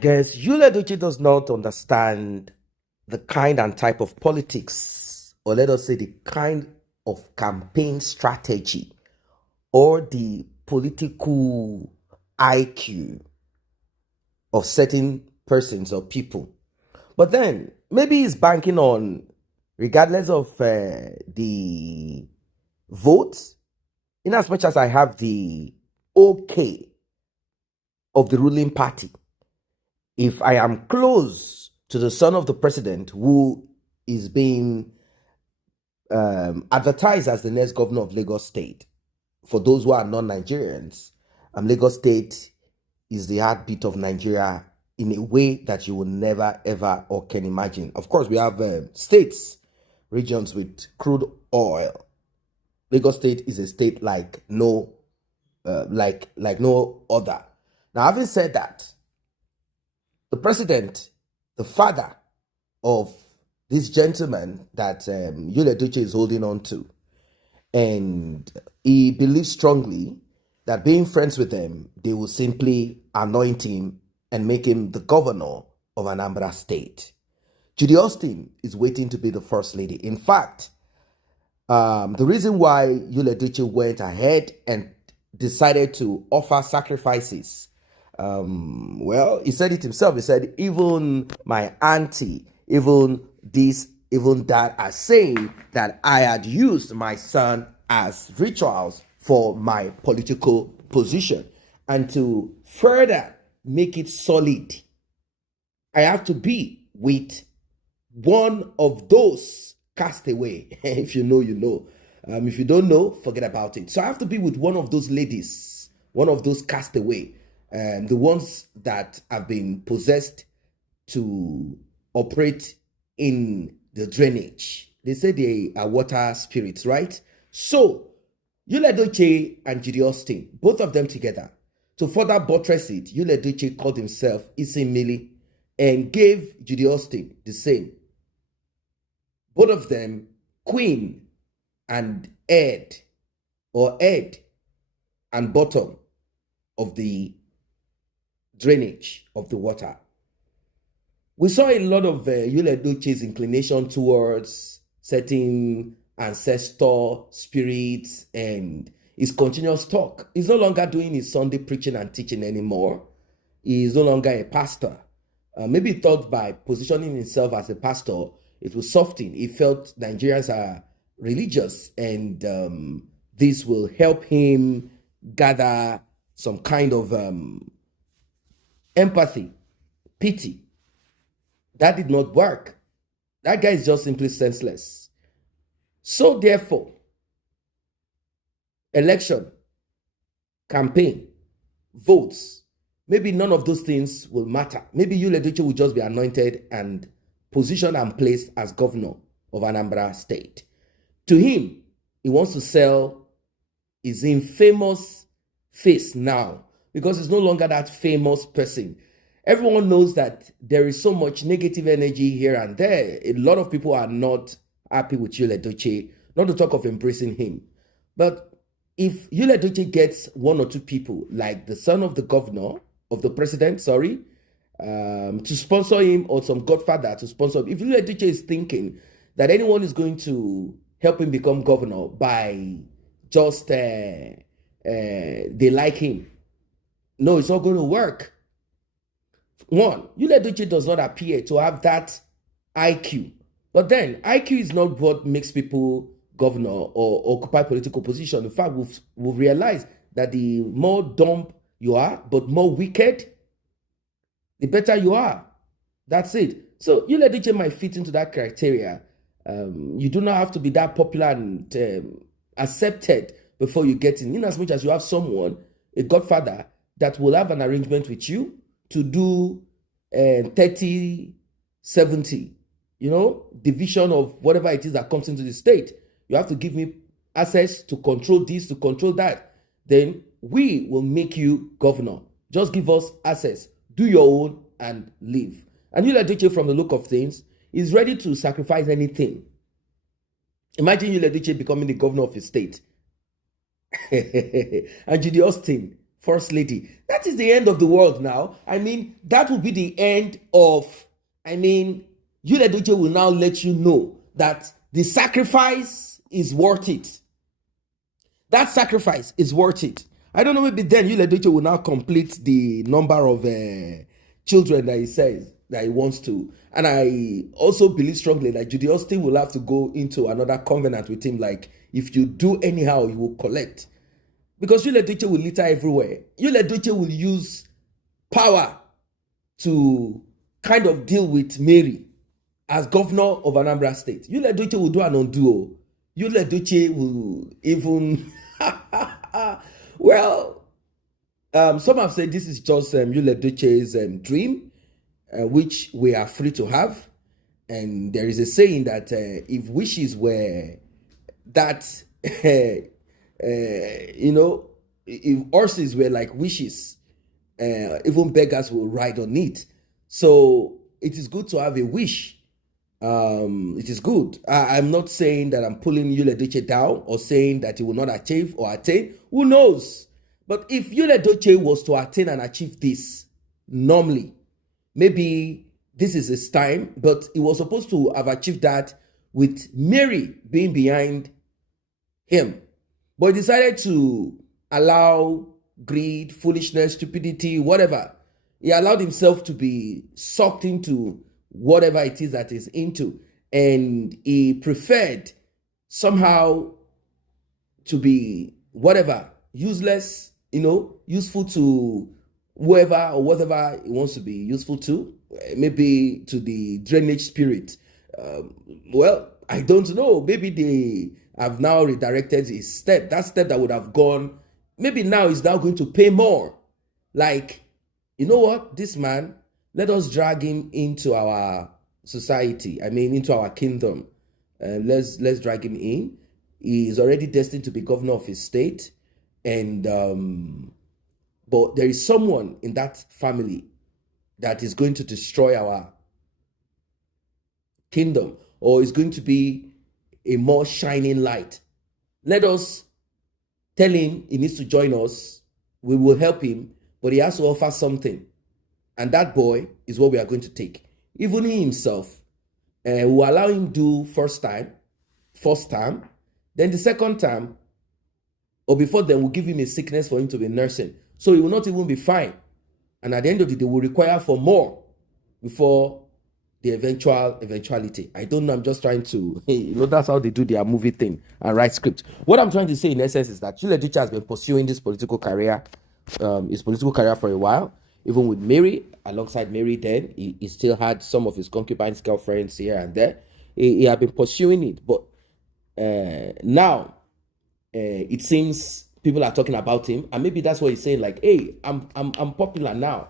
guess Yul Edochie does not understand the kind and type of politics, or let us say the kind of campaign strategy or the political IQ of certain persons or people. But then maybe he's banking on, regardless of the votes, in as much as I have the okay of the ruling party, if I am close to the son of the president who is being advertised as the next governor of Lagos State, for those who are non-Nigerians, Lagos State is the heartbeat of Nigeria in a way that you will never, ever, or can imagine. Of course, we have states, regions with crude oil. Lagos State is a state like no other. Now, having said that, the president, the father of this gentleman that Yul Edochie is holding on to, and he believes strongly that being friends with them, they will simply anoint him and make him the governor of Anambra State. Judy Austin is waiting to be the first lady. In fact, the reason why Yul Edochie went ahead and decided to offer sacrifices, well, he said it himself. He said, even my auntie, even this, even that, are saying that I had used my son as rituals for my political position. And to further make it solid, I have to be with one of those castaway. If you know, you know. If you don't know, forget about it. So I have to be with one of those ladies, one of those castaway, the ones that have been possessed to operate in the drainage. They say they are water spirits, right? So Yul Edochie and Judy Austin, both of them together, to further buttress it, Yul Edochie called himself Isimili and gave Judy Austin the same. Both of them, queen and head, or head and bottom of the drainage of the water. We saw a lot of Yul Edochie's inclination towards certain ancestor spirits and his continuous talk. He's no longer doing his Sunday preaching and teaching anymore. He is no longer a pastor. Maybe he thought by positioning himself as a pastor, it will soften. He felt Nigerians are religious and this will help him gather some kind of empathy, pity. That did not work. That guy is just simply senseless. So therefore, election, campaign, votes, maybe none of those things will matter. Maybe Yul Edochie will just be anointed and positioned and placed as governor of Anambra State. To him, he wants to sell his infamous face now because he's no longer that famous person. Everyone knows that there is so much negative energy here and there. A lot of people are not happy with Yul Edochie, not to talk of embracing him. But if Yul Edochie gets one or two people, like the son of the governor, of the president, to sponsor him, or some godfather to sponsor him, if Yul Edochie is thinking that anyone is going to help him become governor by just they like him, no, it's not going to work. One, Yul Edochie does not appear to have that IQ. But then, IQ is not what makes people governor or occupy political position. In fact, we've realized that the more dumb you are, but more wicked, the better you are. That's it. So Yul Edochie might fit into that criteria. You do not have to be that popular and accepted before you get in as much as you have someone, a godfather, that will have an arrangement with you to do 30, 70, division of whatever it is that comes into the state. You have to give me access to control this, to control that. Then we will make you governor. Just give us access. Do your own and leave. And Yul Edochie, from the look of things, is ready to sacrifice anything. Imagine Yul Edochie becoming the governor of his state. And Judy Austin First Lady. That is the end of the world now. I mean, that will be the end of, Yul Edochie will now let you know that the sacrifice is worth it. That sacrifice is worth it. I don't know, maybe then Yul Edochie will now complete the number of children that he says that he wants to. And I also believe strongly that Judy Austin will have to go into another covenant with him. Like, if you do anyhow, you will collect. Because Yul Edochie will litter everywhere. Yul Edochie will use power to kind of deal with Mary as governor of Anambra State. Yul Edochie will do an undo. Yul Edochie will even... Well, some have said this is just Yul Edochie's dream, which we are free to have. And there is a saying that if wishes were that, if horses were like wishes, even beggars will ride on it. So it is good to have a wish. It is good. I'm not saying that I'm pulling Yul Edochie down or saying that he will not achieve or attain. Who knows? But if Yul Edochie was to attain and achieve this normally, maybe this is his time, but he was supposed to have achieved that with Mary being behind him. But he decided to allow greed, foolishness, stupidity, whatever. He allowed himself to be sucked into whatever it is that he's into. And he preferred somehow to be whatever, useless, useful to whoever or whatever he wants to be useful to, maybe to the drainage spirit. Well, I don't know. Maybe they have now redirected his step. That step that would have gone, maybe now is now going to pay more. Like, you know what? This man, let us drag him into our society. Into our kingdom. Let's drag him in. He is already destined to be governor of his state. And but there is someone in that family that is going to destroy our kingdom, or is going to be a more shining light. Let us tell him he needs to join us. We will help him, but he has to offer something. And that boy is what we are going to take. Even he himself, we will allow him do first time, then the second time, or before then, we'll give him a sickness for him to be nursing. So he will not even be fine. And at the end of the day, we'll require for more before the eventuality. I don't know. I'm just trying to, that's how they do their movie thing and write script. What I'm trying to say in essence is that Yul Edochie has been pursuing this political career, for a while. Even with Mary, alongside Mary then, he still had some of his concubines, girlfriends here and there. He had been pursuing it. But now, it seems people are talking about him, and maybe that's what he's saying, like, hey, I'm popular now.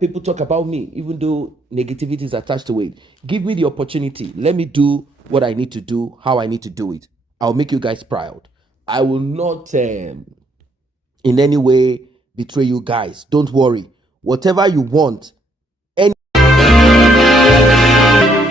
People talk about me, even though negativity is attached to it. Give me the opportunity. Let me do what I need to do, how I need to do it. I'll make you guys proud. I will not in any way betray you guys. Don't worry. Whatever you want,